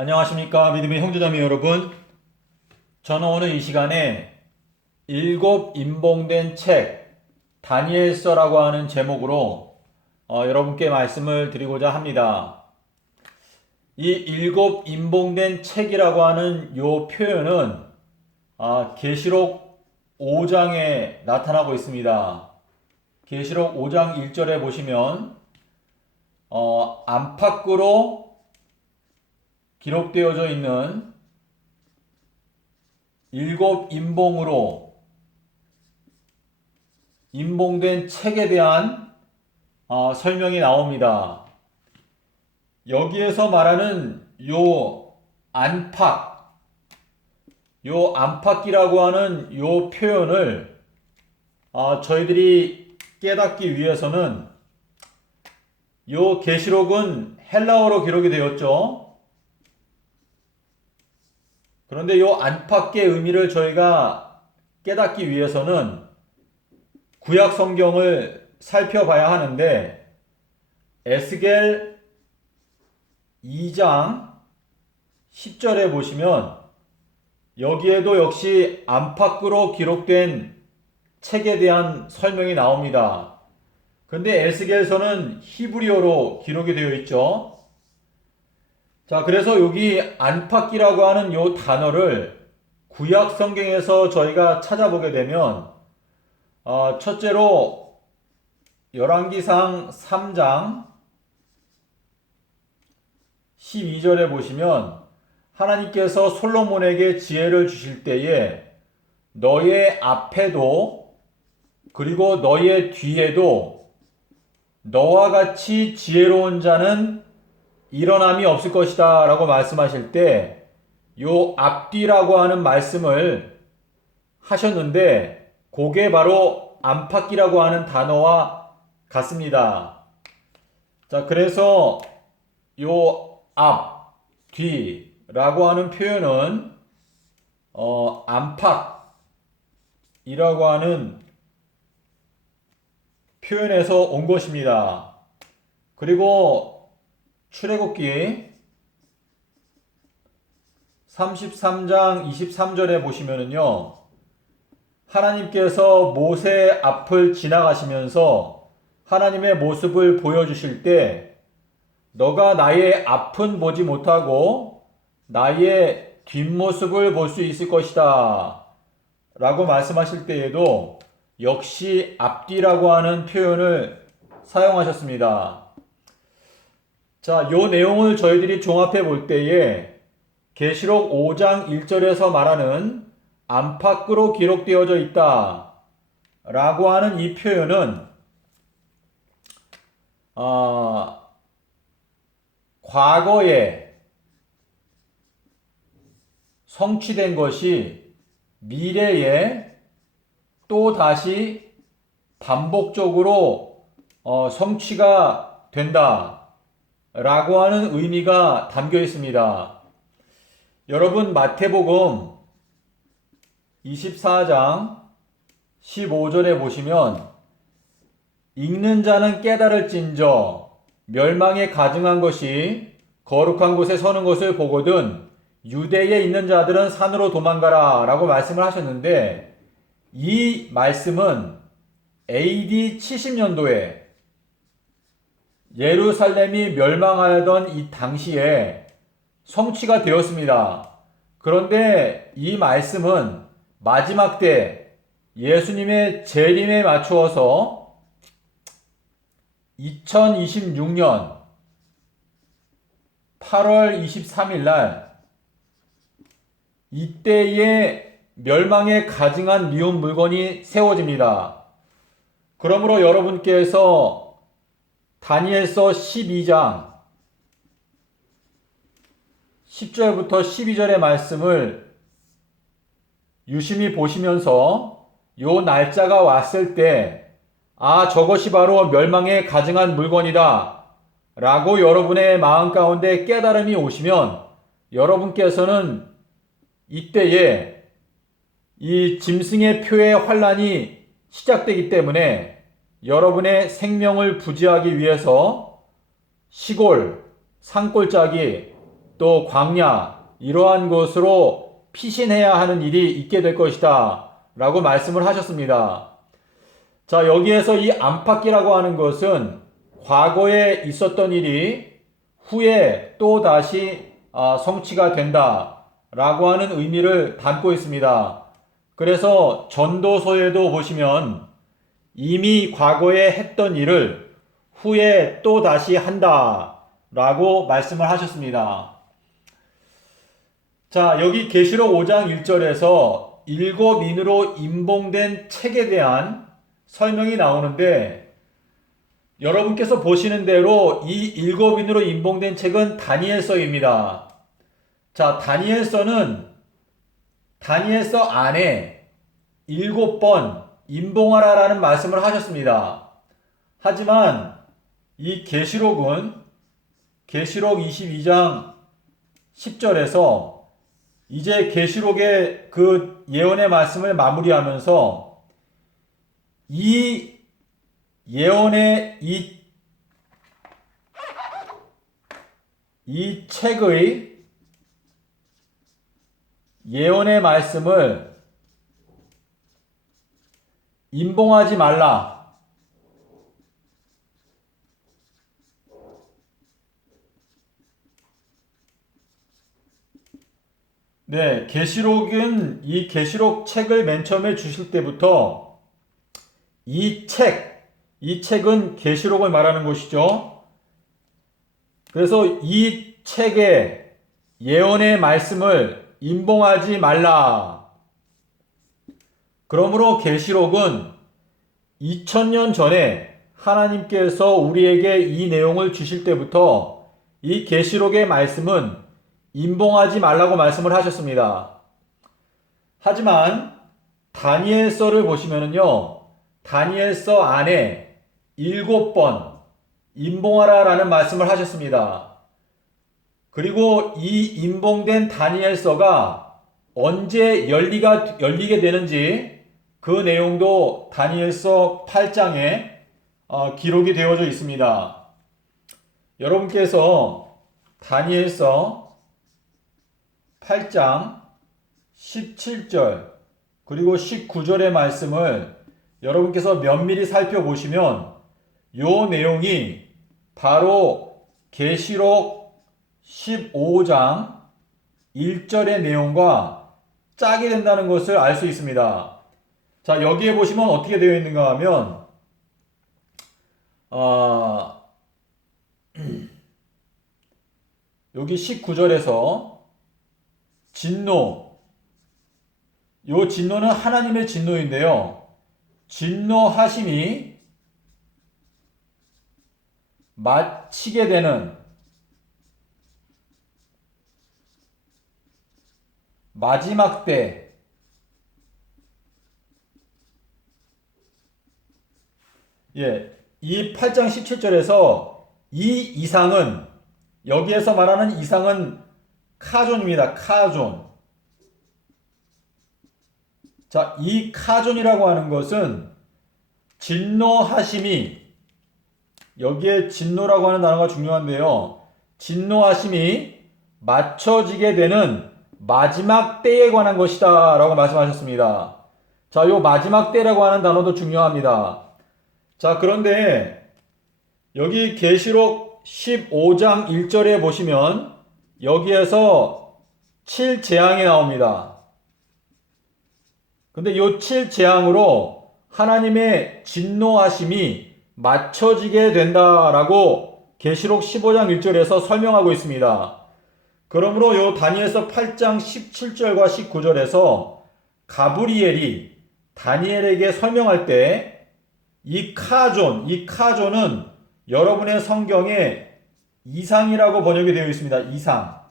안녕하십니까 믿음의 형제자매 여러분. 저는 오늘 이 시간에 일곱 인봉된 책 다니엘서라고 하는 제목으로 여러분께 말씀을 드리고자 합니다. 이 일곱 인봉된 책이라고 하는 요 표현은 계시록 5장에 나타나고 있습니다. 계시록 5장 1절에 보시면 안팎으로 기록되어져 있는 일곱 인봉으로 인봉된 책에 대한 설명이 나옵니다. 여기에서 말하는 요 안팎이라고 하는 요 표현을 저희들이 깨닫기 위해서는 요 계시록은 헬라어로 기록이 되었죠. 그런데 요 안팎의 의미를 저희가 깨닫기 위해서는 구약 성경을 살펴봐야 하는데 에스겔 2장 10절에 보시면 여기에도 역시 안팎으로 기록된 책에 대한 설명이 나옵니다. 그런데 에스겔서는 히브리어로 기록이 되어 있죠. 자, 그래서 여기 안팎이라고 하는 요 단어를 구약 성경에서 저희가 찾아보게 되면 첫째로 열왕기상 3장 12절에 보시면 하나님께서 솔로몬에게 지혜를 주실 때에 너의 앞에도 그리고 너의 뒤에도 너와 같이 지혜로운 자는 일어남이 없을 것이다 라고 말씀하실 때 요 앞뒤라고 하는 말씀을 하셨는데 그게 바로 안팎이라고 하는 단어와 같습니다. 자, 그래서 요 앞, 뒤라고 하는 표현은 안팎이라고 하는 표현에서 온 것입니다. 그리고 출애굽기 33장 23절에 보시면은요, 하나님께서 모세 앞을 지나가시면서 하나님의 모습을 보여주실 때 너가 나의 앞은 보지 못하고 나의 뒷모습을 볼 수 있을 것이다 라고 말씀하실 때에도 역시 앞뒤라고 하는 표현을 사용하셨습니다. 자, 요 내용을 저희들이 종합해 볼 때에 계시록 5장 1절에서 말하는 안팎으로 기록되어져 있다 라고 하는 이 표현은 과거에 성취된 것이 미래에 또 다시 반복적으로 성취가 된다 라고 하는 의미가 담겨 있습니다. 여러분, 마태복음 24장 15절에 보시면 읽는 자는 깨달을진저 멸망에 가증한 것이 거룩한 곳에 서는 것을 보거든 유대에 있는 자들은 산으로 도망가라 라고 말씀을 하셨는데, 이 말씀은 AD 70년도에 예루살렘이 멸망하던 이 당시에 성취가 되었습니다. 그런데 이 말씀은 마지막 때 예수님의 재림에 맞추어서 2026년 8월 23일 날 이때에 멸망에 가증한 미운 물건이 세워집니다. 그러므로 여러분께서 다니엘서 12장 10절부터 12절의 말씀을 유심히 보시면서 요 날짜가 왔을 때 저것이 바로 멸망에 가증한 물건이다 라고 여러분의 마음 가운데 깨달음이 오시면 여러분께서는 이때에 이 짐승의 표의 환란이 시작되기 때문에 여러분의 생명을 부지하기 위해서 시골, 산골짜기, 또 광야 이러한 곳으로 피신해야 하는 일이 있게 될 것이다 라고 말씀을 하셨습니다. 자, 여기에서 이 안팎이라고 하는 것은 과거에 있었던 일이 후에 또 다시 성취가 된다 라고 하는 의미를 담고 있습니다. 그래서 전도서에도 보시면 이미 과거에 했던 일을 후에 또 다시 한다 라고 말씀을 하셨습니다. 자, 여기 계시록 5장 1절에서 일곱 인으로 임봉된 책에 대한 설명이 나오는데, 여러분께서 보시는 대로 이 일곱 인으로 임봉된 책은 다니엘서입니다. 자, 다니엘서는 다니엘서 안에 7번 임봉하라라는 말씀을 하셨습니다. 하지만 이 계시록은 계시록 22장 10절에서 이제 계시록의 그 예언의 말씀을 마무리하면서 이 예언의 이 책의 예언의 말씀을 임봉하지 말라. 네, 계시록은 이 계시록 책을 맨 처음에 주실 때부터 이 책은 계시록을 말하는 것이죠. 그래서 이 책의 예언의 말씀을 임봉하지 말라. 그러므로 계시록은 2000년 전에 하나님께서 우리에게 이 내용을 주실 때부터 이 계시록의 말씀은 임봉하지 말라고 말씀을 하셨습니다. 하지만 다니엘서를 보시면은요, 다니엘서 안에 7번 임봉하라라는 말씀을 하셨습니다. 그리고 이 임봉된 다니엘서가 언제 열리게 되는지 그 내용도 다니엘서 8장에 기록이 되어져 있습니다. 여러분께서 다니엘서 8장 17절 그리고 19절의 말씀을 여러분께서 면밀히 살펴보시면 이 내용이 바로 계시록 15장 1절의 내용과 짝이 된다는 것을 알 수 있습니다. 자, 여기에 보시면 어떻게 되어 있는가 하면 여기 19절에서 진노, 요 진노는 하나님의 진노인데요. 진노하심이 마치게 되는 마지막 때, 이 8장 17절에서 이 이상은, 여기에서 말하는 이상은 카존입니다. 카존. 자, 이 카존이라고 하는 것은 진노하심이, 여기에 진노라고 하는 단어가 중요한데요. 진노하심이 맞춰지게 되는 마지막 때에 관한 것이다 라고 말씀하셨습니다. 자, 요 마지막 때라고 하는 단어도 중요합니다. 자, 그런데 여기 계시록 15장 1절에 보시면 여기에서 7재앙이 나옵니다. 근데 요 7재앙으로 하나님의 진노하심이 맞춰지게 된다라고 계시록 15장 1절에서 설명하고 있습니다. 그러므로 요 다니엘서 8장 17절과 19절에서 가브리엘이 다니엘에게 설명할 때 이 카존은 여러분의 성경에 이상이라고 번역이 되어 있습니다. 이상.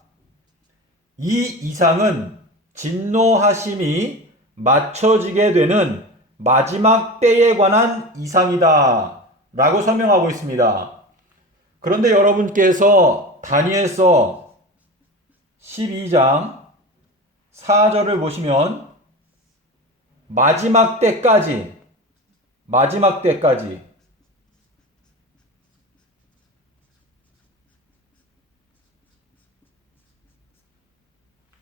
이 이상은 진노하심이 맞춰지게 되는 마지막 때에 관한 이상이다 라고 설명하고 있습니다. 그런데 여러분께서 다니엘서 12장 4절을 보시면 마지막 때까지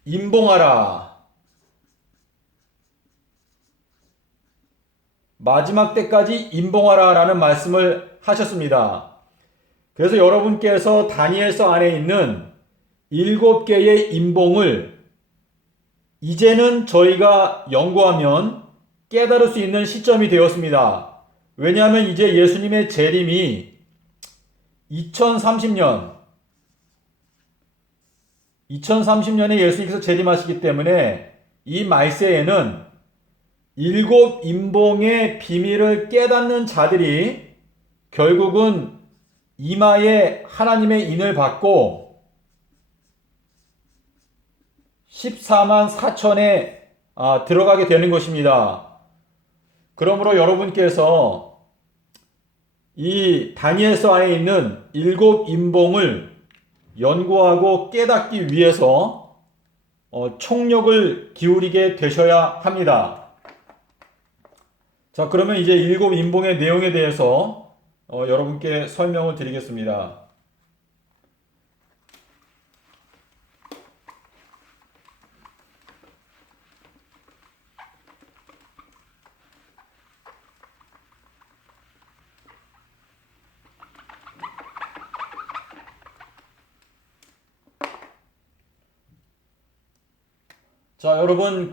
임봉하라. 마지막 때까지 임봉하라 라는 말씀을 하셨습니다. 그래서 여러분께서 다니엘서 안에 있는 7개의 임봉을 이제는 저희가 연구하면 깨달을 수 있는 시점이 되었습니다. 왜냐하면 이제 예수님의 재림이 2030년에 예수님께서 재림하시기 때문에 이 말세에는 7임봉의 비밀을 깨닫는 자들이 결국은 이마에 하나님의 인을 받고 14만 4천에 들어가게 되는 것입니다. 그러므로 여러분께서 이 다니엘서 안에 있는 7임봉을 연구하고 깨닫기 위해서 총력을 기울이게 되셔야 합니다. 자, 그러면 이제 7임봉의 내용에 대해서 여러분께 설명을 드리겠습니다. 자, 여러분,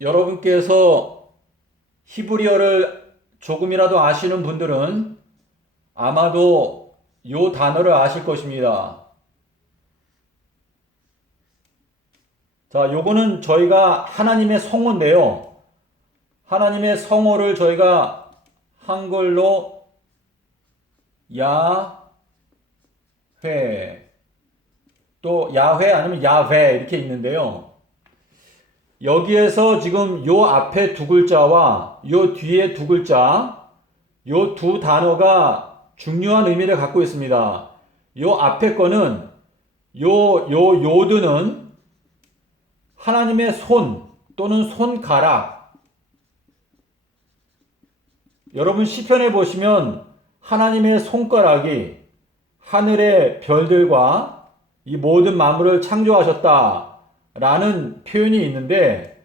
여러분께서 히브리어를 조금이라도 아시는 분들은 아마도 요 단어를 아실 것입니다. 자, 요거는 저희가 하나님의 성호인데요. 하나님의 성호를 저희가 한글로 야훼, 또 야훼 아니면 야훼 이렇게 있는데요. 여기에서 지금 요 앞에 두 글자와 요 뒤에 두 글자, 요 두 단어가 중요한 의미를 갖고 있습니다. 요 앞에 거는 요드는 하나님의 손 또는 손가락. 여러분 시편에 보시면 하나님의 손가락이 하늘의 별들과 이 모든 만물을 창조하셨다 라는 표현이 있는데,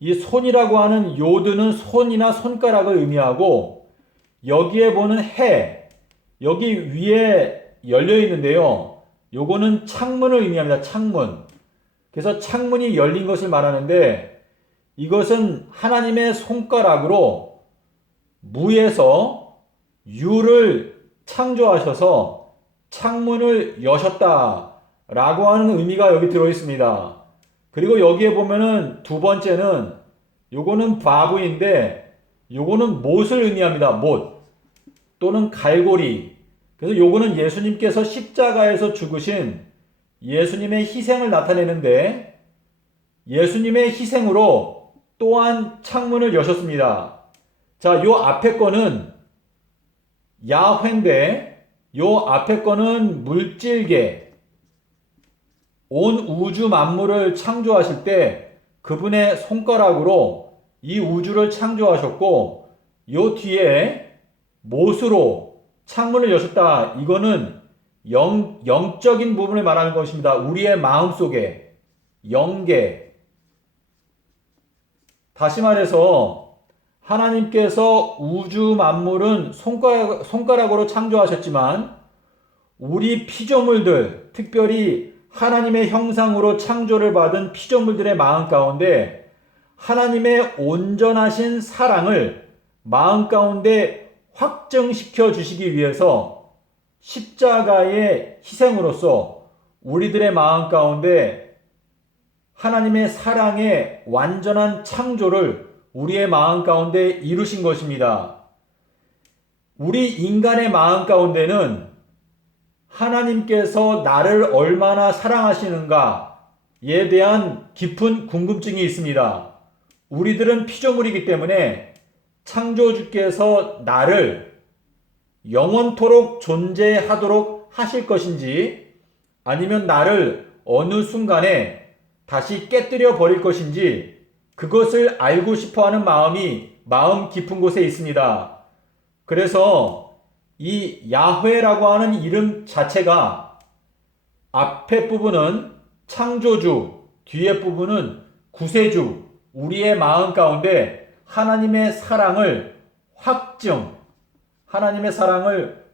이 손이라고 하는 요드는 손이나 손가락을 의미하고, 여기에 보는 해, 여기 위에 열려 있는데요. 요거는 창문을 의미합니다. 창문. 그래서 창문이 열린 것을 말하는데, 이것은 하나님의 손가락으로 무에서 유를 창조하셔서 창문을 여셨다 라고 하는 의미가 여기 들어 있습니다. 그리고 여기에 보면은 두 번째는 요거는 바브인데 요거는 못을 의미합니다. 못 또는 갈고리. 그래서 요거는 예수님께서 십자가에서 죽으신 예수님의 희생을 나타내는데, 예수님의 희생으로 또한 창문을 여셨습니다. 자, 요 앞에 거는 야훼인데 요 앞에 거는 물질계. 온 우주 만물을 창조하실 때 그분의 손가락으로 이 우주를 창조하셨고, 요 뒤에 못으로 창문을 여셨다. 이거는 영적인 부분을 말하는 것입니다. 우리의 마음속에 영계. 다시 말해서 하나님께서 우주 만물은 손가락으로 창조하셨지만 우리 피조물들, 특별히 하나님의 형상으로 창조를 받은 피조물들의 마음 가운데 하나님의 온전하신 사랑을 마음 가운데 확증시켜 주시기 위해서 십자가의 희생으로서 우리들의 마음 가운데 하나님의 사랑의 완전한 창조를 우리의 마음 가운데 이루신 것입니다. 우리 인간의 마음 가운데는 하나님께서 나를 얼마나 사랑하시는가에 대한 깊은 궁금증이 있습니다. 우리들은 피조물이기 때문에 창조주께서 나를 영원토록 존재하도록 하실 것인지, 아니면 나를 어느 순간에 다시 깨뜨려 버릴 것인지, 그것을 알고 싶어하는 마음이 마음 깊은 곳에 있습니다. 그래서 이 야훼라고 하는 이름 자체가 앞에 부분은 창조주, 뒤에 부분은 구세주, 우리의 마음 가운데 하나님의 사랑을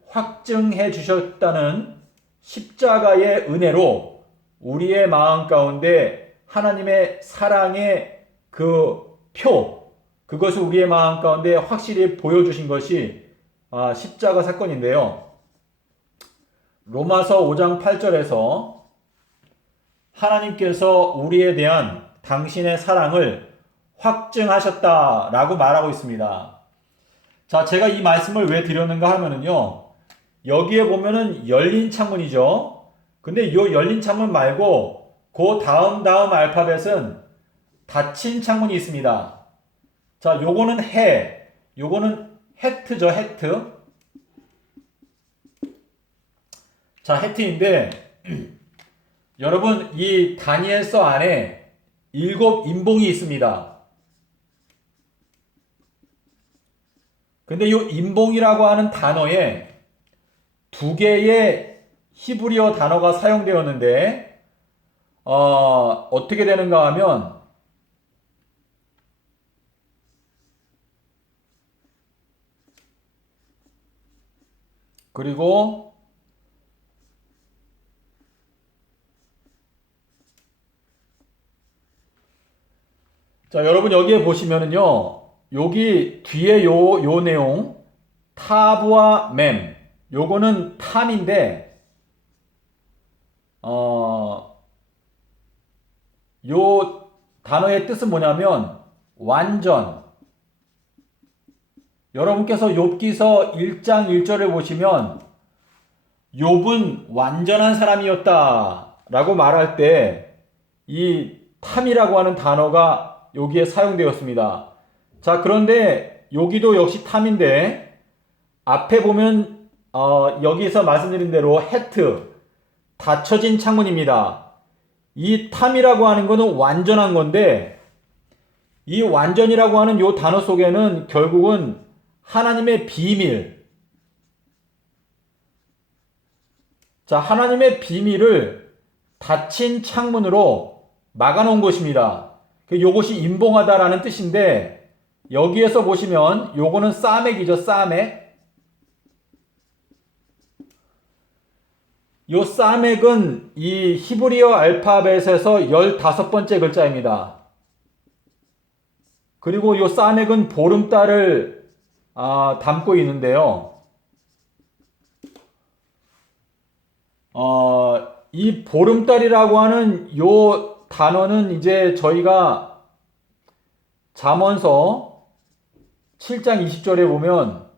확증해 주셨다는 십자가의 은혜로 우리의 마음 가운데 하나님의 사랑의 그것을 우리의 마음 가운데 확실히 보여주신 것이 십자가 사건인데요. 로마서 5장 8절에서 하나님께서 우리에 대한 당신의 사랑을 확증하셨다라고 말하고 있습니다. 자, 제가 이 말씀을 왜 드렸는가 하면은요, 여기에 보면은 열린 창문이죠. 근데 이 열린 창문 말고 그 다음 알파벳은 닫힌 창문이 있습니다. 자, 요거는 요거는 해트죠, 해트. 자, 해트인데 여러분, 이 다니엘서 안에 7 인봉이 있습니다. 근데 이 인봉이라고 하는 단어에 2개의 히브리어 단어가 사용되었는데 어떻게 되는가 하면 그리고 자, 여러분 여기에 보시면은요, 여기 뒤에 요 내용 타브와 맴, 요거는 탐인데 요 단어의 뜻은 뭐냐면 완전. 여러분께서 욥기서 1장 1절을 보시면 욥은 완전한 사람이었다 라고 말할 때 이 탐이라고 하는 단어가 여기에 사용되었습니다. 자, 그런데 여기도 역시 탐인데 앞에 보면 여기서 말씀드린 대로 해트, 닫혀진 창문입니다. 이 탐이라고 하는 것은 완전한 건데 이 완전이라고 하는 이 단어 속에는 결국은 하나님의 비밀, 자, 하나님의 비밀을 닫힌 창문으로 막아놓은 것입니다. 요것이 인봉하다라는 뜻인데 여기에서 보시면 요거는 싸맥이죠, 싸맥. 요 싸맥은 이 히브리어 알파벳에서 15번째 글자입니다. 그리고 요 싸맥은 보름달을 담고 있는데요. 이 보름달이라고 하는 요 단어는 이제 저희가 잠언서 7장 20절에 보면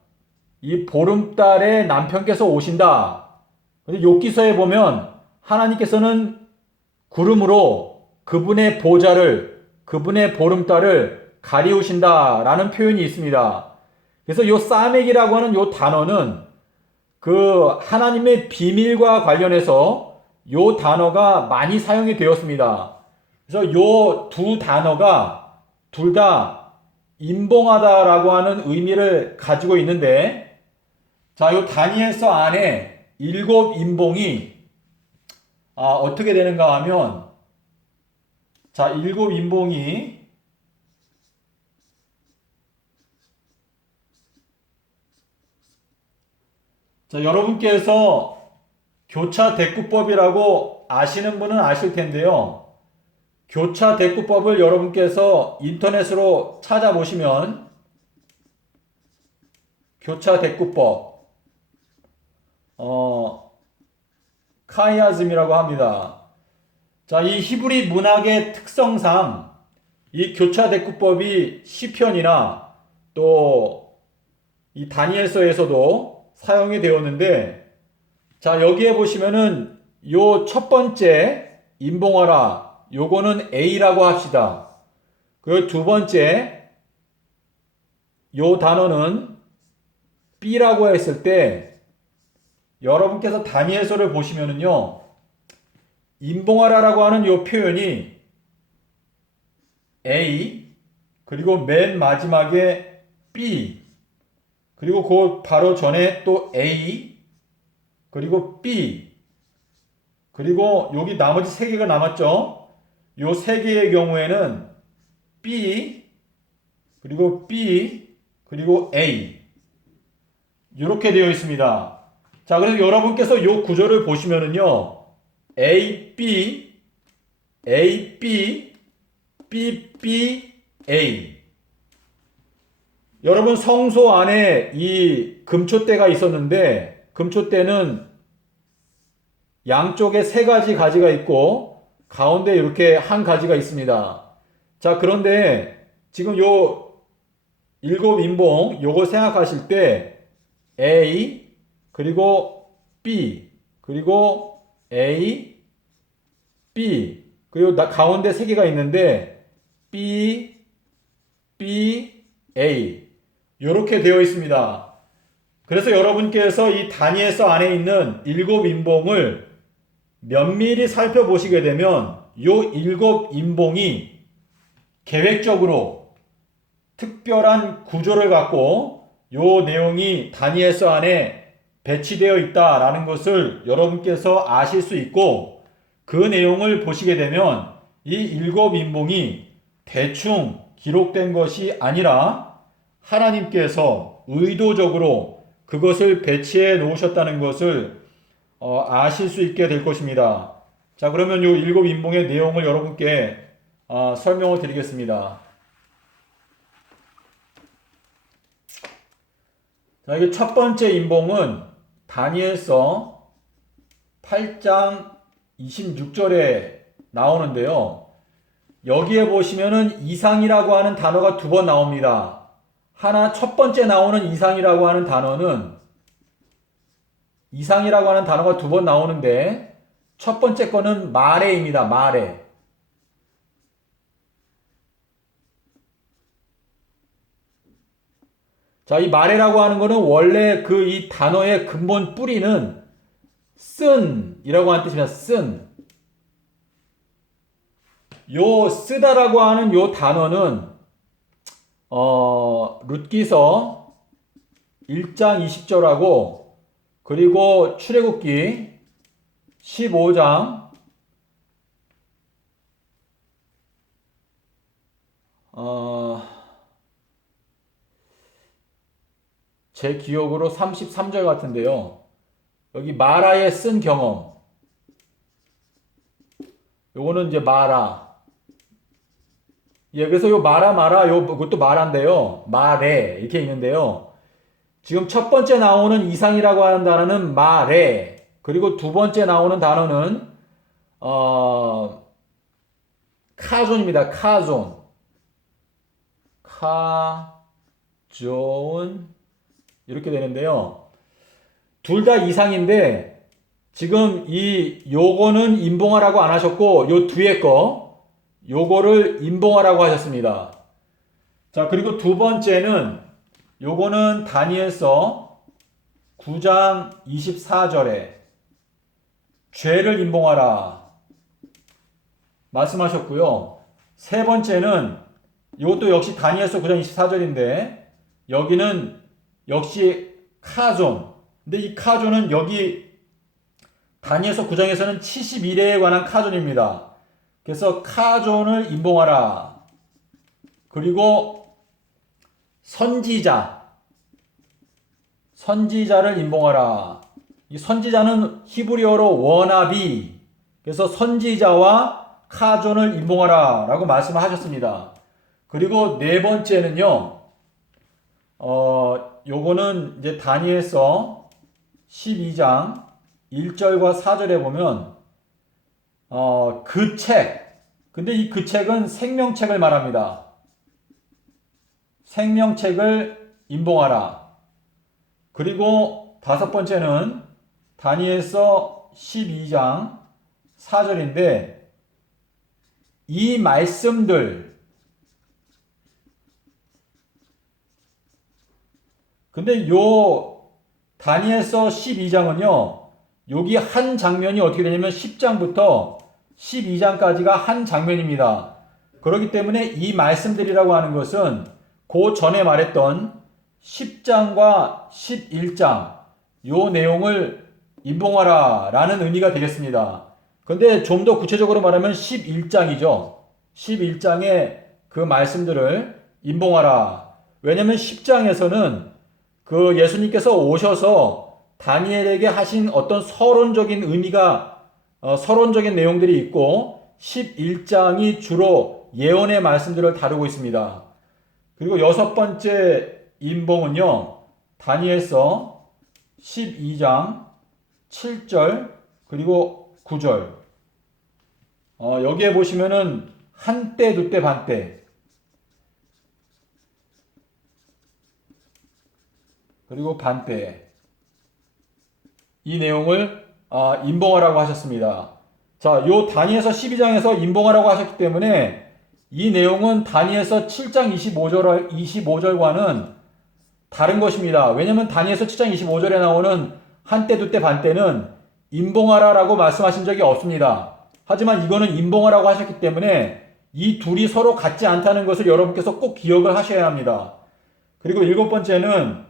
이 보름달의 남편께서 오신다. 근데 욥기서에 보면 하나님께서는 구름으로 그분의 보름달을 가리우신다라는 표현이 있습니다. 그래서 요 싸맥이라고 하는 요 단어는 그 하나님의 비밀과 관련해서 요 단어가 많이 사용이 되었습니다. 그래서 요 두 단어가 둘 다 인봉하다라고 하는 의미를 가지고 있는데, 자, 요 다니엘서 안에 7 인봉이 어떻게 되는가 하면, 자, 7 인봉이 자, 여러분께서 교차 대꾸법이라고 아시는 분은 아실 텐데요. 교차 대꾸법을 여러분께서 인터넷으로 찾아보시면 교차 대꾸법 카이아즘이라고 합니다. 자, 이 히브리 문학의 특성상 이 교차 대꾸법이 시편이나 또 이 다니엘서에서도 사용이 되었는데, 자, 여기에 보시면은 요 첫 번째 인봉하라, 요거는 A라고 합시다. 그 두 번째 요 단어는 B라고 했을 때 여러분께서 다니엘서를 보시면은요, 인봉하라라고 하는 요 표현이 A, 그리고 맨 마지막에 B, 그리고 그 바로 전에 또 A, 그리고 B, 그리고 여기 나머지 3개가 남았죠. 요 세 개의 경우에는 B, 그리고 B, 그리고 A 이렇게 되어 있습니다. 자, 그래서 여러분께서 요 구조를 보시면은요, A, B, A, B, B, B, A. 여러분 성소 안에 이 금초대가 있었는데 금초대는 양쪽에 세 가지 가지가 있고 가운데 이렇게 한 가지가 있습니다. 자, 그런데 지금 요 일곱 인봉 요거 생각하실 때 A 그리고 B 그리고 A B 그리고 가운데 세 개가 있는데 B B A 이렇게 되어 있습니다. 그래서 여러분께서 이 다니엘서 안에 있는 일곱 인봉을 면밀히 살펴보시게 되면 요 일곱 인봉이 계획적으로 특별한 구조를 갖고 요 내용이 다니엘서 안에 배치되어 있다라는 것을 여러분께서 아실 수 있고 그 내용을 보시게 되면 이 일곱 인봉이 대충 기록된 것이 아니라 하나님께서 의도적으로 그것을 배치해 놓으셨다는 것을 아실 수 있게 될 것입니다. 자, 그러면 이 일곱 인봉의 내용을 여러분께 설명을 드리겠습니다. 자, 이게 첫 번째 인봉은 다니엘서 8장 26절에 나오는데요. 여기에 보시면은 이상이라고 하는 단어가 두 번 나옵니다. 하나, 첫 번째 나오는 이상이라고 하는 단어는 이상이라고 하는 단어가 두 번 나오는데 첫 번째 거는 마레입니다. 마레. 자, 이 마레라고 하는 거는 원래 그 이 단어의 근본 뿌리는 쓴이라고 하는 뜻입니다. 쓴. 요 쓰다라고 하는 요 단어는 룻기서 1장 20절하고 그리고 출애굽기 15장 제 기억으로 33절 같은데요. 여기 마라의 쓴 경험. 요거는 이제 마라. 예, 그래서 요 마라, 그것도 마라인데요. 마레, 이렇게 있는데요. 지금 첫 번째 나오는 이상이라고 하는 단어는 마레. 그리고 두 번째 나오는 단어는, 카존입니다. 카존. 카존. 이렇게 되는데요. 둘 다 이상인데, 지금 요거는 인봉하라고 안 하셨고, 요 뒤에 거, 요거를 인봉하라고 하셨습니다. 자, 그리고 두 번째는 요거는 다니엘서 9장 24절에 죄를 인봉하라 말씀하셨고요. 세 번째는 이것도 역시 다니엘서 9장 24절인데 여기는 역시 카존. 근데 이 카존은 여기 다니엘서 9장에서는 71회에 관한 카존입니다. 그래서 카존을 인봉하라. 그리고 선지자를 인봉하라. 이 선지자는 히브리어로 워나비. 그래서 선지자와 카존을 인봉하라 라고 말씀을 하셨습니다. 그리고 네 번째는요. 요거는 이제 다니엘서 12장 1절과 4절에 보면 그 책. 근데 이 그 책은 생명책을 말합니다. 생명책을 인봉하라. 그리고 다섯 번째는 다니엘서 12장 4절인데 이 말씀들 근데 요 다니엘서 12장은요. 여기 한 장면이 어떻게 되냐면 10장부터 12장까지가 한 장면입니다. 그렇기 때문에 이 말씀들이라고 하는 것은 그 전에 말했던 10장과 11장 요 내용을 인봉하라 라는 의미가 되겠습니다. 근데 좀 더 구체적으로 말하면 11장이죠. 11장의 그 말씀들을 임봉하라. 왜냐면 10장에서는 그 예수님께서 오셔서 다니엘에게 하신 어떤 서론적인 의미가 서론적인 내용들이 있고 11장이 주로 예언의 말씀들을 다루고 있습니다. 그리고 여섯 번째 임봉은요. 다니엘서 12장 7절 그리고 9절. 여기에 보시면은 한때, 두때, 반때. 그리고 반때. 이 내용을 임봉하라고 하셨습니다. 자, 요 다니엘서 12장에서 임봉하라고 하셨기 때문에 이 내용은 다니엘서 7장 25절과는 다른 것입니다. 왜냐면 다니엘서 7장 25절에 나오는 한때, 두때, 반때는 임봉하라라고 말씀하신 적이 없습니다. 하지만 이거는 임봉하라고 하셨기 때문에 이 둘이 서로 같지 않다는 것을 여러분께서 꼭 기억을 하셔야 합니다. 그리고 일곱 번째는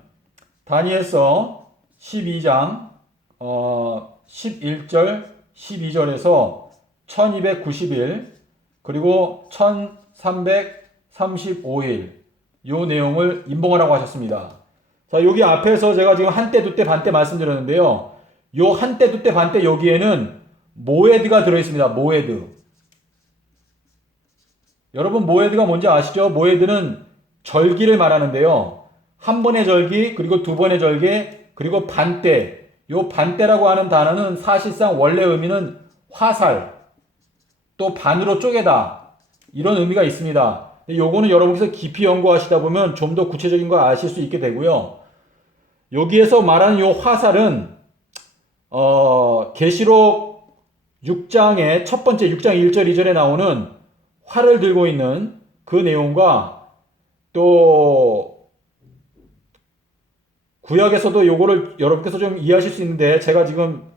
다니엘서 12장 11절 12절에서 1290일 그리고 1335일 요 내용을 임봉하라고 하셨습니다. 자, 여기 앞에서 제가 지금 한때, 두때, 반때 말씀드렸는데요. 요 한때, 두때, 반때 여기에는 모에드가 들어있습니다. 모에드. 여러분 모에드가 뭔지 아시죠? 모에드는 절기를 말하는데요. 한 번의 절기, 그리고 두 번의 절기, 그리고 반때. 요 반때라고 하는 단어는 사실상 원래 의미는 화살, 또 반으로 쪼개다. 이런 의미가 있습니다. 요거는 여러분께서 깊이 연구하시다 보면 좀 더 구체적인 거 아실 수 있게 되고요. 여기에서 말하는 요 화살은 계시록 6장의 첫 번째 6장 1절 2절에 나오는 활을 들고 있는 그 내용과 또 구약에서도 요거를 여러분께서 좀 이해하실 수 있는데 제가 지금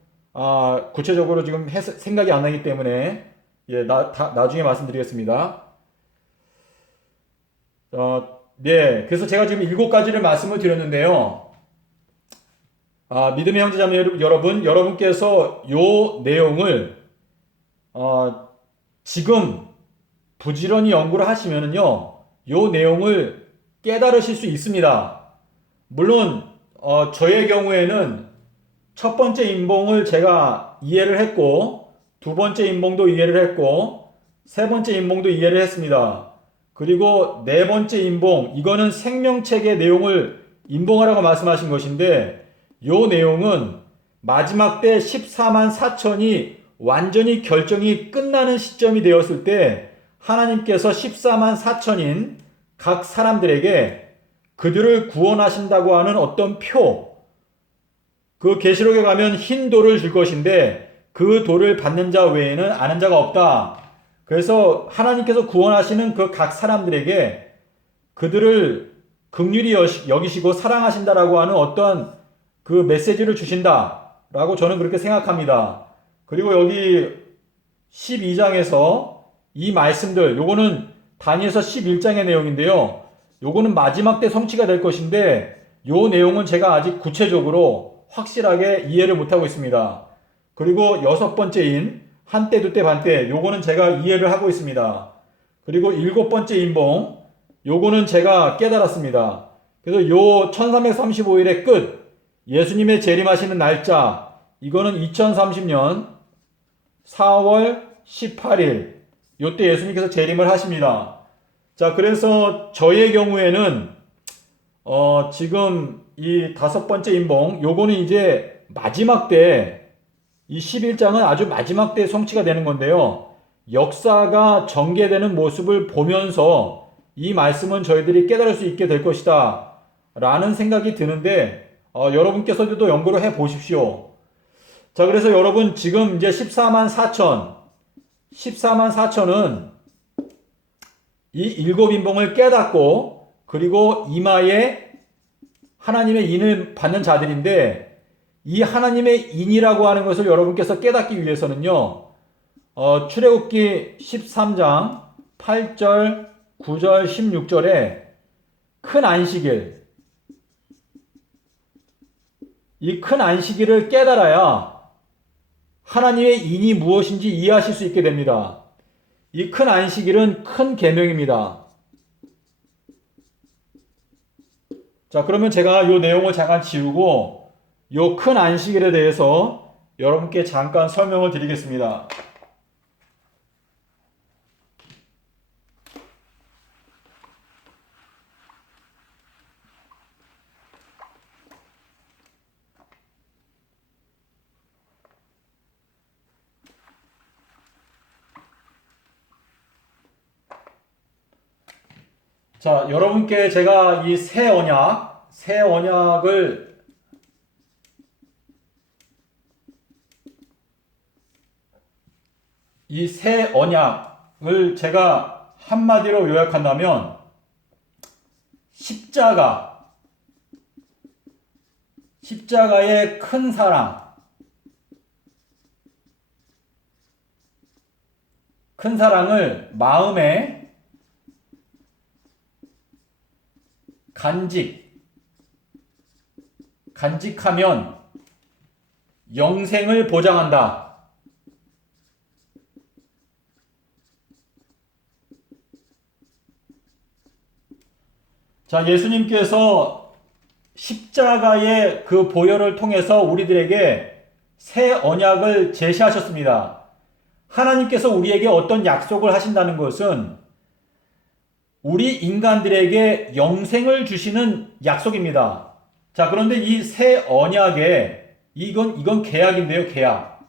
구체적으로 지금 생각이 안 나기 때문에 나중에 말씀드리겠습니다. 네, 그래서 제가 지금 7가지를 말씀을 드렸는데요. 믿음의 형제자매 여러분, 여러분께서 요 내용을 지금 부지런히 연구를 하시면은요, 요 내용을 깨달으실 수 있습니다. 물론 저의 경우에는 첫 번째 임봉을 제가 이해를 했고, 두 번째 임봉도 이해를 했고, 세 번째 임봉도 이해를 했습니다. 그리고 네 번째 임봉, 이거는 생명책의 내용을 임봉하라고 말씀하신 것인데 요 내용은 마지막 때 14만 4천이 완전히 결정이 끝나는 시점이 되었을 때 하나님께서 14만 4천인 각 사람들에게 그들을 구원하신다고 하는 어떤 표, 그 계시록에 가면 흰 돌을 줄 것인데 그 돌을 받는 자 외에는 아는 자가 없다. 그래서 하나님께서 구원하시는 그 각 사람들에게 그들을 긍휼히 여기시고 사랑하신다라고 하는 어떤 그 메시지를 주신다라고 저는 그렇게 생각합니다. 그리고 여기 12장에서 이 말씀들, 요거는 다니엘서 11장의 내용인데요. 요거는 마지막 때 성취가 될 것인데 요 내용은 제가 아직 구체적으로 확실하게 이해를 못하고 있습니다. 그리고 여섯 번째인 한때, 두때, 반때, 요거는 제가 이해를 하고 있습니다. 그리고 일곱 번째 임봉, 요거는 제가 깨달았습니다. 그래서 요 1335일의 끝, 예수님의 재림하시는 날짜, 이거는 2030년 4월 18일, 요때 예수님께서 재림을 하십니다. 자, 그래서 저의 경우에는, 지금 이 다섯 번째 임봉, 요거는 이제 마지막 때, 이 11장은 아주 마지막 때 성취가 되는 건데요. 역사가 전개되는 모습을 보면서 이 말씀은 저희들이 깨달을 수 있게 될 것이다 라는 생각이 드는데 여러분께서도 연구를 해 보십시오. 자, 그래서 여러분 지금 이제 14만 4천은 이 일곱 인봉을 깨닫고 그리고 이마에 하나님의 인을 받는 자들인데 이 하나님의 인이라고 하는 것을 여러분께서 깨닫기 위해서는요, 출애굽기 13장 8절, 9절, 16절에 큰 안식일, 이 큰 안식일을 깨달아야 하나님의 인이 무엇인지 이해하실 수 있게 됩니다. 이 큰 안식일은 큰 계명입니다. 자, 그러면 제가 이 내용을 잠깐 지우고 이 큰 안식일에 대해서 여러분께 잠깐 설명을 드리겠습니다. 자, 여러분께 제가 이 새 언약을 이 새 언약을 제가 한마디로 요약한다면 십자가의 큰 사랑을 마음에 간직하면 영생을 보장한다. 자, 예수님께서 십자가의 그 보혈을 통해서 우리들에게 새 언약을 제시하셨습니다. 하나님께서 우리에게 어떤 약속을 하신다는 것은 우리 인간들에게 영생을 주시는 약속입니다. 자, 그런데 이 새 언약에 이건 계약인데요, 계약.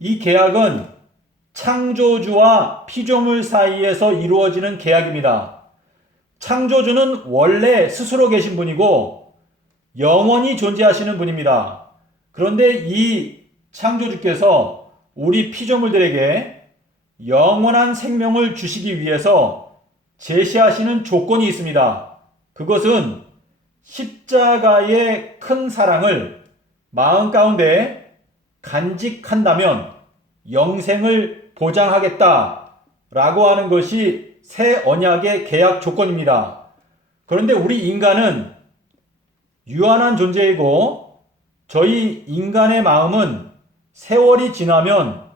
이 계약은 창조주와 피조물 사이에서 이루어지는 계약입니다. 창조주는 원래 스스로 계신 분이고 영원히 존재하시는 분입니다. 그런데 이 창조주께서 우리 피조물들에게 영원한 생명을 주시기 위해서 제시하시는 조건이 있습니다. 그것은 십자가의 큰 사랑을 마음 가운데 간직한다면 영생을 보장하겠다라고 하는 것이 새 언약의 계약 조건입니다. 그런데 우리 인간은 유한한 존재이고 저희 인간의 마음은 세월이 지나면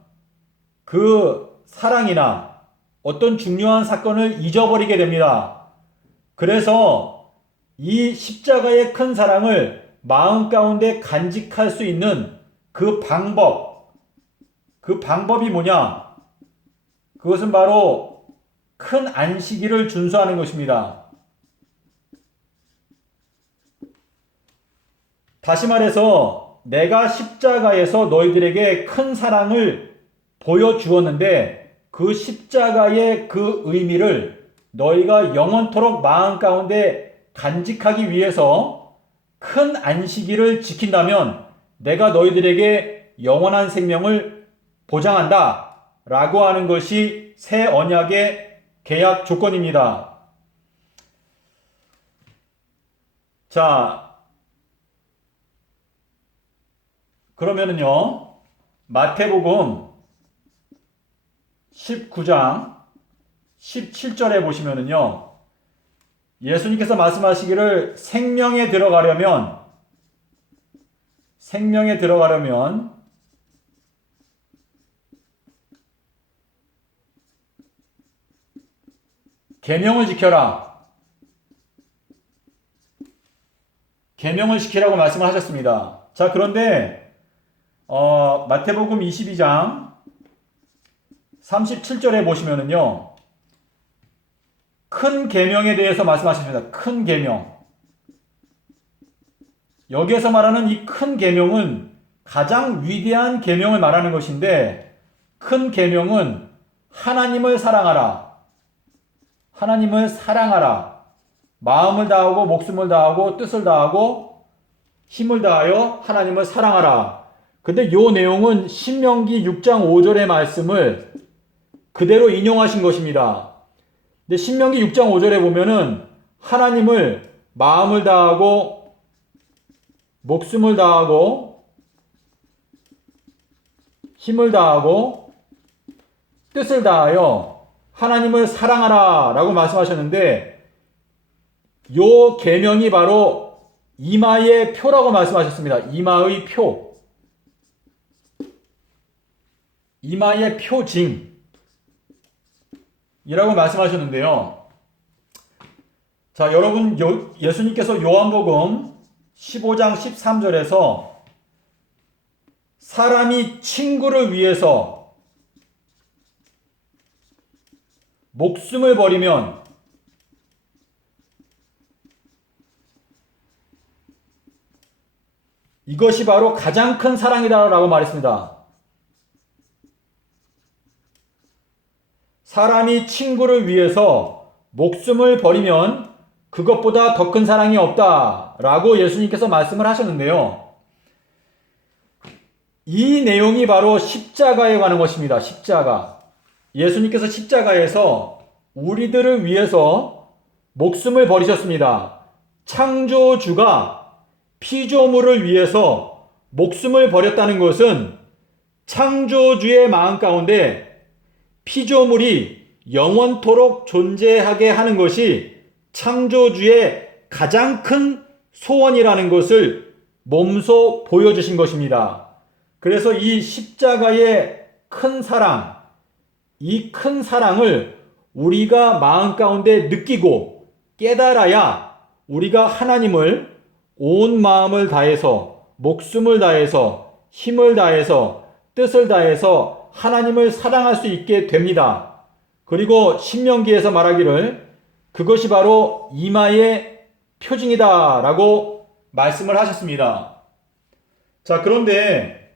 그 사랑이나 어떤 중요한 사건을 잊어버리게 됩니다. 그래서 이 십자가의 큰 사랑을 마음 가운데 간직할 수 있는 그 방법이 뭐냐? 그것은 바로 큰 안식일을 준수하는 것입니다. 다시 말해서 내가 십자가에서 너희들에게 큰 사랑을 보여주었는데 그 십자가의 그 의미를 너희가 영원토록 마음 가운데 간직하기 위해서 큰 안식일을 지킨다면 내가 너희들에게 영원한 생명을 보장한다 라고 하는 것이 새 언약의 계약 조건입니다. 자, 그러면은요, 마태복음 19장 17절에 보시면은요, 예수님께서 말씀하시기를 생명에 들어가려면 계명을 지켜라. 계명을 지키라고 말씀을 하셨습니다. 자, 그런데 마태복음 22장 37절에 보시면은요, 큰 계명에 대해서 말씀하십니다. 큰 계명. 여기에서 말하는 이 큰 계명은 가장 위대한 계명을 말하는 것인데, 큰 계명은 하나님을 사랑하라. 하나님을 사랑하라. 마음을 다하고 목숨을 다하고 뜻을 다하고 힘을 다하여 하나님을 사랑하라. 근데 요 내용은 신명기 6장 5절의 말씀을 그대로 인용하신 것입니다. 근데 신명기 6장 5절에 보면은 하나님을 마음을 다하고 목숨을 다하고 힘을 다하고 뜻을 다하여 하나님을 사랑하라 라고 말씀하셨는데, 요 계명이 바로 이마의 표라고 말씀하셨습니다. 이마의 표. 이마의 표징이라고 말씀하셨는데요. 자, 여러분, 예수님께서 요한복음 15장 13절에서 사람이 친구를 위해서 목숨을 버리면 이것이 바로 가장 큰 사랑이다라고 말했습니다. 사람이 친구를 위해서 목숨을 버리면 그것보다 더 큰 사랑이 없다라고 예수님께서 말씀을 하셨는데요. 이 내용이 바로 십자가에 관한 것입니다. 십자가. 예수님께서 십자가에서 우리들을 위해서 목숨을 버리셨습니다. 창조주가 피조물을 위해서 목숨을 버렸다는 것은 창조주의 마음 가운데 피조물이 영원토록 존재하게 하는 것이 창조주의 가장 큰 소원이라는 것을 몸소 보여주신 것입니다. 그래서 이 십자가의 큰 사랑, 이 큰 사랑을 우리가 마음 가운데 느끼고 깨달아야 우리가 하나님을 온 마음을 다해서, 목숨을 다해서, 힘을 다해서, 뜻을 다해서 하나님을 사랑할 수 있게 됩니다. 그리고 신명기에서 말하기를 그것이 바로 이마의 표징이다 라고 말씀을 하셨습니다. 자, 그런데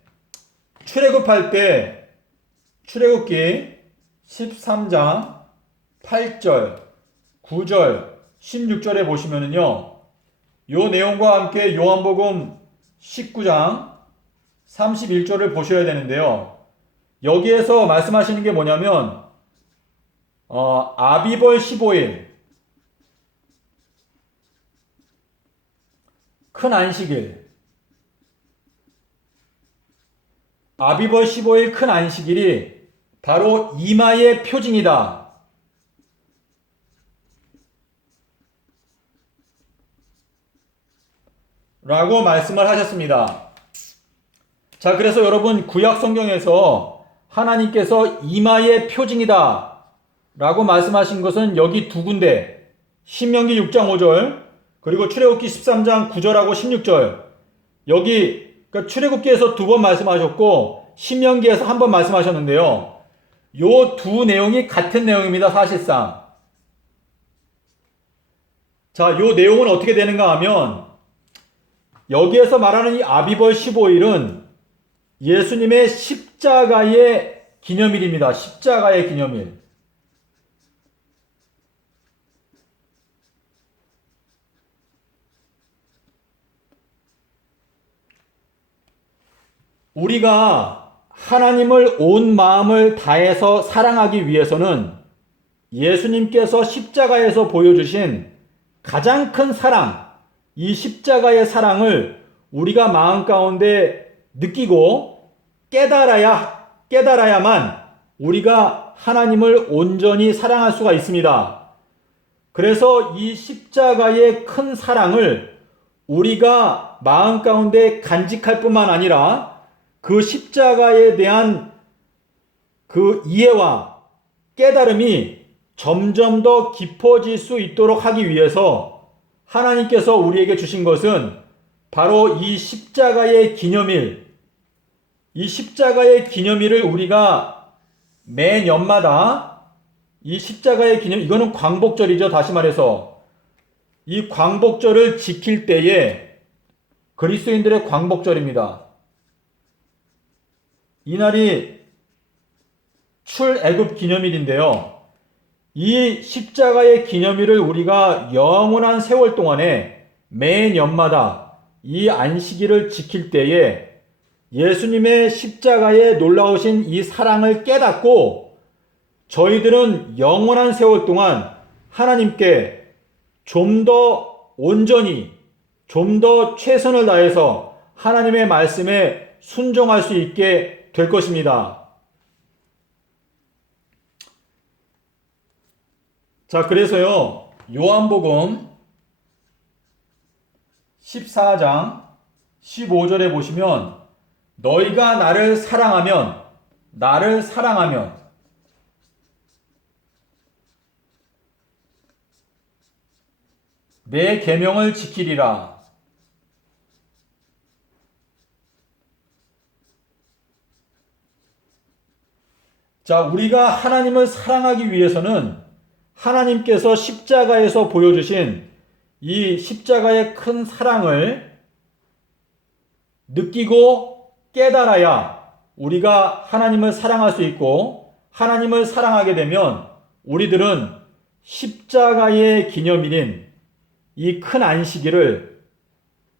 출애굽할 때 출애굽기 13장 8절, 9절, 16절에 보시면은요, 요 내용과 함께 요한복음 19장 31절을 보셔야 되는데요. 여기에서 말씀하시는 게 뭐냐면 아비벌 15일 큰 안식일, 아비벌 15일 큰 안식일이 바로 이마의 표징이다 라고 말씀을 하셨습니다. 자, 그래서 여러분 구약 성경에서 하나님께서 이마의 표징이다 라고 말씀하신 것은 여기 두 군데, 신명기 6장 5절 그리고 출애굽기 13장 9절하고 16절, 여기 그러니까 출애굽기에서 두 번 말씀하셨고 신명기에서 한 번 말씀하셨는데요. 요 두 내용이 같은 내용입니다. 사실상. 자, 요 내용은 어떻게 되는가 하면 여기에서 말하는 이 아비벌 15일은 예수님의 십자가의 기념일입니다. 십자가의 기념일. 우리가 하나님을 온 마음을 다해서 사랑하기 위해서는 예수님께서 십자가에서 보여주신 가장 큰 사랑, 이 십자가의 사랑을 우리가 마음 가운데 느끼고 깨달아야만 우리가 하나님을 온전히 사랑할 수가 있습니다. 그래서 이 십자가의 큰 사랑을 우리가 마음 가운데 간직할 뿐만 아니라 그 십자가에 대한 그 이해와 깨달음이 점점 더 깊어질 수 있도록 하기 위해서 하나님께서 우리에게 주신 것은 바로 이 십자가의 기념일, 이 십자가의 기념일을 우리가 매년마다 이 십자가의 기념, 이거는 광복절이죠. 다시 말해서 이 광복절을 지킬 때에 그리스도인들의 광복절입니다. 이날이 출애굽 기념일인데요. 이 십자가의 기념일을 우리가 영원한 세월 동안에 매년마다 이 안식일을 지킬 때에 예수님의 십자가에 놀라우신 이 사랑을 깨닫고 저희들은 영원한 세월 동안 하나님께 좀 더 온전히, 좀 더 최선을 다해서 하나님의 말씀에 순종할 수 있게 될 것입니다. 자, 그래서요, 요한복음 14장 15절에 보시면 너희가 나를 사랑하면 나를 사랑하면 내 계명을 지키리라. 자, 우리가 하나님을 사랑하기 위해서는 하나님께서 십자가에서 보여주신 이 십자가의 큰 사랑을 느끼고 깨달아야 우리가 하나님을 사랑할 수 있고, 하나님을 사랑하게 되면 우리들은 십자가의 기념일인 이 큰 안식일을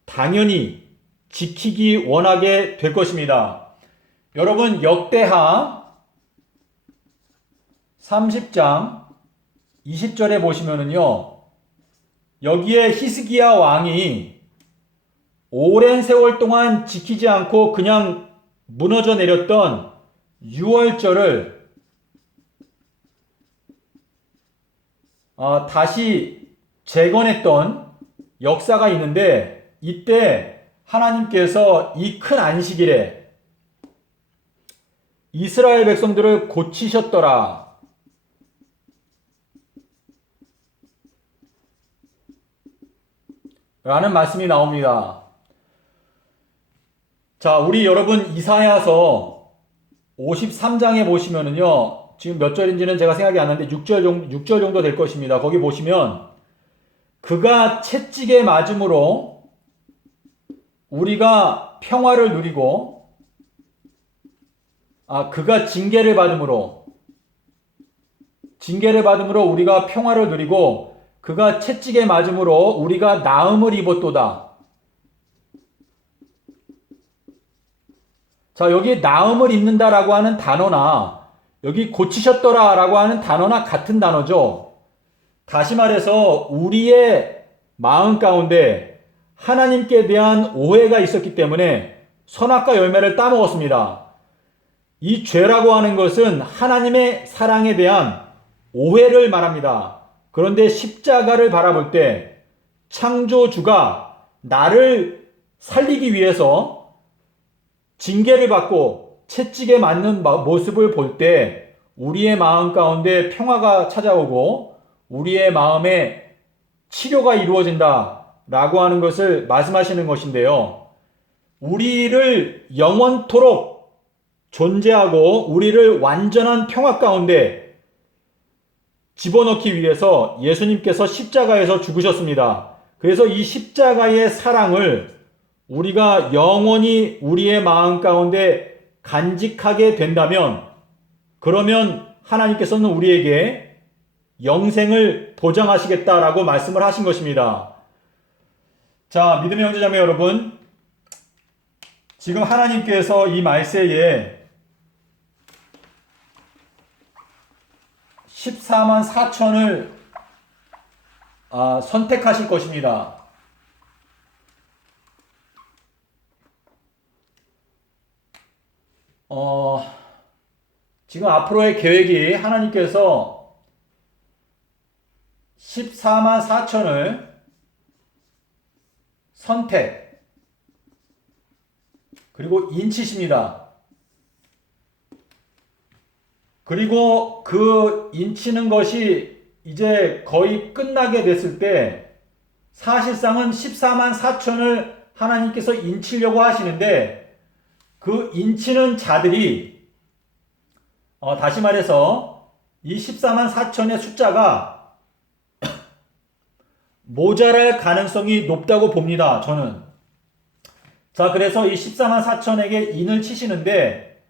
당연히 지키기 원하게 될 것입니다. 여러분, 역대하 30장 20절에 보시면은요, 여기에 히스기야 왕이 오랜 세월 동안 지키지 않고 그냥 무너져 내렸던 유월절을 다시 재건했던 역사가 있는데, 이때 하나님께서 이 큰 안식일에 이스라엘 백성들을 고치셨더라. 라는 말씀이 나옵니다. 자, 우리 여러분 이사야서 53장에 보시면은요, 지금 몇 절인지는 제가 생각이 안 나는데 6절 정도 될 것입니다. 거기 보시면 그가 채찍에 맞음으로 우리가 평화를 누리고, 그가 징계를 받음으로 우리가 평화를 누리고, 그가 채찍에 맞음으로 우리가 나음을 입었도다. 자, 여기 나음을 입는다라고 하는 단어나 여기 고치셨더라라고 하는 단어나 같은 단어죠. 다시 말해서 우리의 마음 가운데 하나님께 대한 오해가 있었기 때문에 선악과 열매를 따먹었습니다. 이 죄라고 하는 것은 하나님의 사랑에 대한 오해를 말합니다. 그런데 십자가를 바라볼 때 창조주가 나를 살리기 위해서 징계를 받고 채찍에 맞는 모습을 볼 때 우리의 마음 가운데 평화가 찾아오고 우리의 마음에 치료가 이루어진다 라고 하는 것을 말씀하시는 것인데요. 우리를 영원토록 존재하고 우리를 완전한 평화 가운데 집어넣기 위해서 예수님께서 십자가에서 죽으셨습니다. 그래서 이 십자가의 사랑을 우리가 영원히 우리의 마음 가운데 간직하게 된다면, 그러면 하나님께서는 우리에게 영생을 보장하시겠다라고 말씀을 하신 것입니다. 자, 믿음의 형제자매 여러분, 지금 하나님께서 이 말세에 14만 4천을 선택하실 것입니다. 지금 앞으로의 계획이 하나님께서 14만 4천을 선택, 그리고 인치십니다. 그리고 그 인치는 것이 이제 거의 끝나게 됐을 때 사실상은 14만 4천을 하나님께서 인치려고 하시는데, 그 인치는 자들이 다시 말해서 이 14만 4천의 숫자가 모자랄 가능성이 높다고 봅니다. 저는. 자, 그래서 이 14만 4천에게 인을 치시는데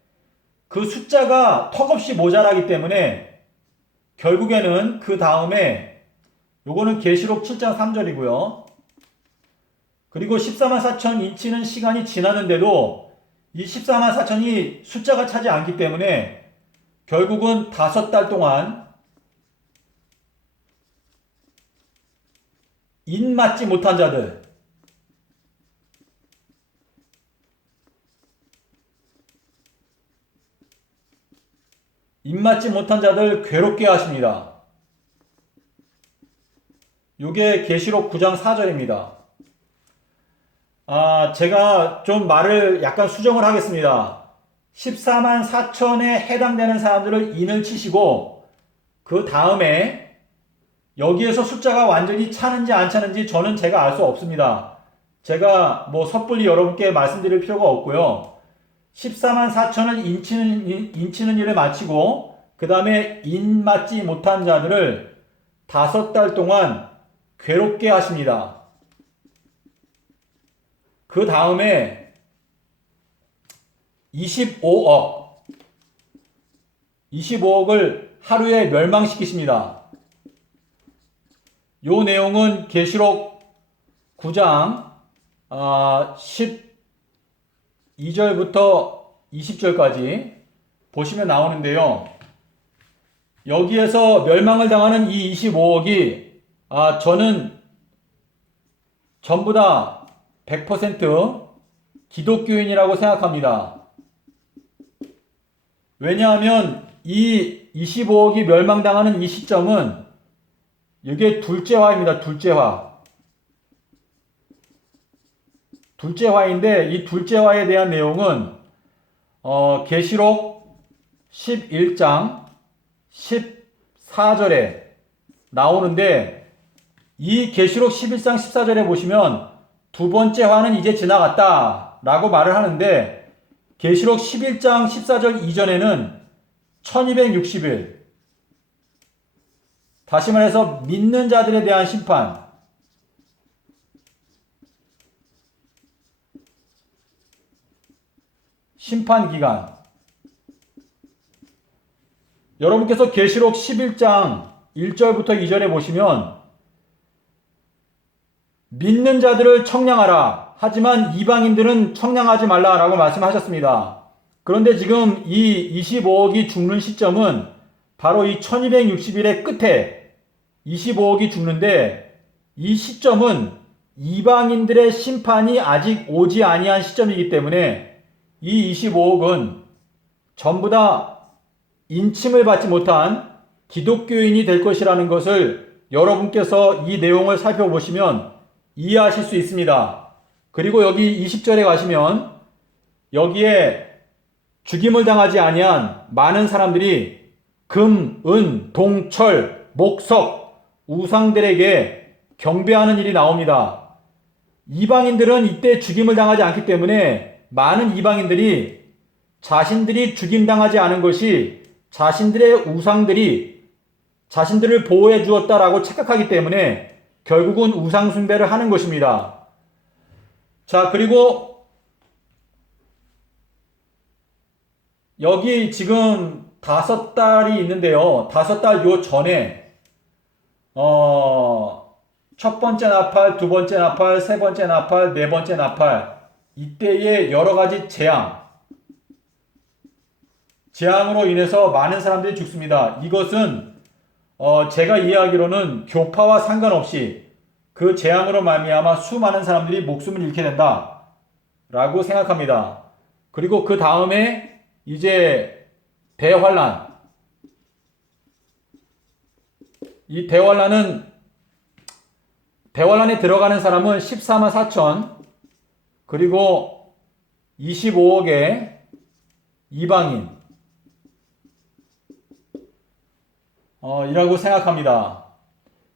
그 숫자가 턱없이 모자라기 때문에 결국에는 그 다음에, 요거는 계시록 7장 3절이고요. 그리고 14만 4천 인치는 시간이 지나는데도 이 14만 4천이 숫자가 차지 않기 때문에 결국은 5달 동안 인 맞지 못한 자들, 입맞지 못한 자들 괴롭게 하십니다. 요게 계시록 9장 4절입니다. 제가 좀 말을 약간 수정을 하겠습니다. 14만 4천에 해당되는 사람들을 인을 치시고 그 다음에 여기에서 숫자가 완전히 차는지 안 차는지 저는 제가 알 수 없습니다. 제가 뭐 섣불리 여러분께 말씀드릴 필요가 없고요. 14만 4천을 인치는 일을 마치고 그 다음에 인 맞지 못한 자들을 5달 동안 괴롭게 하십니다. 그 다음에 25억을 하루에 멸망시키십니다. 요 내용은 계시록 9장 12절부터 20절까지 보시면 나오는데요. 여기에서 멸망을 당하는 이 25억이 저는 전부 다 100% 기독교인이라고 생각합니다. 왜냐하면 이 25억이 멸망당하는 이 시점은 이게 둘째화입니다. 둘째화인데 이 둘째화에 대한 내용은 계시록 11장 14절에 나오는데 이 계시록 11장 14절에 보시면 두 번째 화는 이제 지나갔다 라고 말을 하는데 계시록 11장 14절 이전에는 1260일 다시 말해서 믿는 자들에 대한 심판 기간. 여러분께서 계시록 11장 1절부터 2절에 보시면 믿는 자들을 청량하라. 하지만 이방인들은 청량하지 말라라고 말씀하셨습니다. 그런데 지금 이 25억이 죽는 시점은 바로 이 1260일의 끝에 25억이 죽는데 이 시점은 이방인들의 심판이 아직 오지 아니한 시점이기 때문에 이 25억은 전부 다 인침을 받지 못한 기독교인이 될 것이라는 것을 여러분께서 이 내용을 살펴보시면 이해하실 수 있습니다. 그리고 여기 20절에 가시면 여기에 죽임을 당하지 아니한 많은 사람들이 금, 은, 동, 철, 목석, 우상들에게 경배하는 일이 나옵니다. 이방인들은 이때 죽임을 당하지 않기 때문에 많은 이방인들이 자신들이 죽임당하지 않은 것이 자신들의 우상들이 자신들을 보호해 주었다라고 착각하기 때문에 결국은 우상 숭배를 하는 것입니다. 자, 그리고 여기 지금 5달이 있는데요. 5달 요 전에 첫 번째 나팔, 두 번째 나팔, 세 번째 나팔, 네 번째 나팔 이때의 여러 가지 재앙으로 인해서 많은 사람들이 죽습니다. 이것은 제가 이해하기로는 교파와 상관없이 그 재앙으로 말미암아 수많은 사람들이 목숨을 잃게 된다 라고 생각합니다. 그리고 그 다음에 이제 대환란. 이 대환란에 들어가는 사람은 14만 4천 그리고 25억의 이방인 이라고 생각합니다.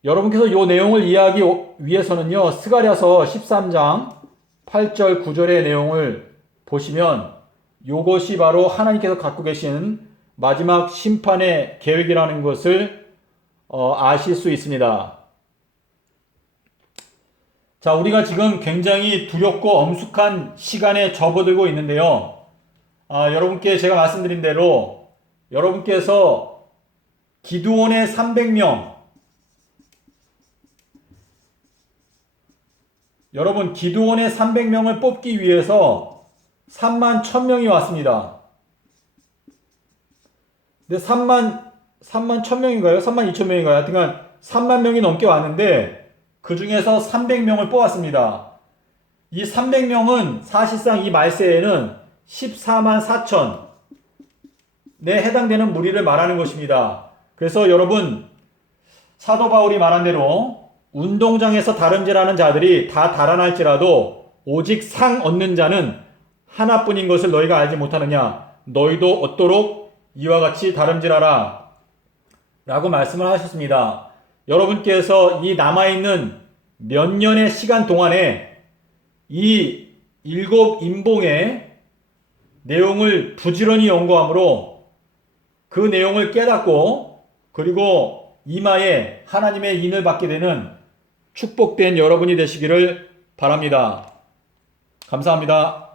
여러분께서 이 내용을 이해하기 위해서는요, 스가랴서 13장 8절 9절의 내용을 보시면 이것이 바로 하나님께서 갖고 계신 마지막 심판의 계획이라는 것을 아실 수 있습니다. 자, 우리가 지금 굉장히 두렵고 엄숙한 시간에 접어들고 있는데요. 여러분께 제가 말씀드린 대로 여러분께서 기드온의 300명 여러분 기드온의 300명을 뽑기 위해서 3만 1000명이 왔습니다. 근데 3만 1000명인가요? 3만 2000명인가요? 하여튼 3만 명이 넘게 왔는데 그 중에서 300명을 뽑았습니다. 이 300명은 사실상 이 말세에는 14만 4천에 해당되는 무리를 말하는 것입니다. 그래서 여러분 사도 바울이 말한 대로 운동장에서 다름질하는 자들이 다 달아날지라도 오직 상 얻는 자는 하나뿐인 것을 너희가 알지 못하느냐. 너희도 얻도록 이와 같이 다름질하라 라고 말씀을 하셨습니다. 여러분께서 이 남아있는 몇 년의 시간 동안에 이 7인봉의 내용을 부지런히 연구함으로 그 내용을 깨닫고 그리고 이마에 하나님의 인을 받게 되는 축복된 여러분이 되시기를 바랍니다. 감사합니다.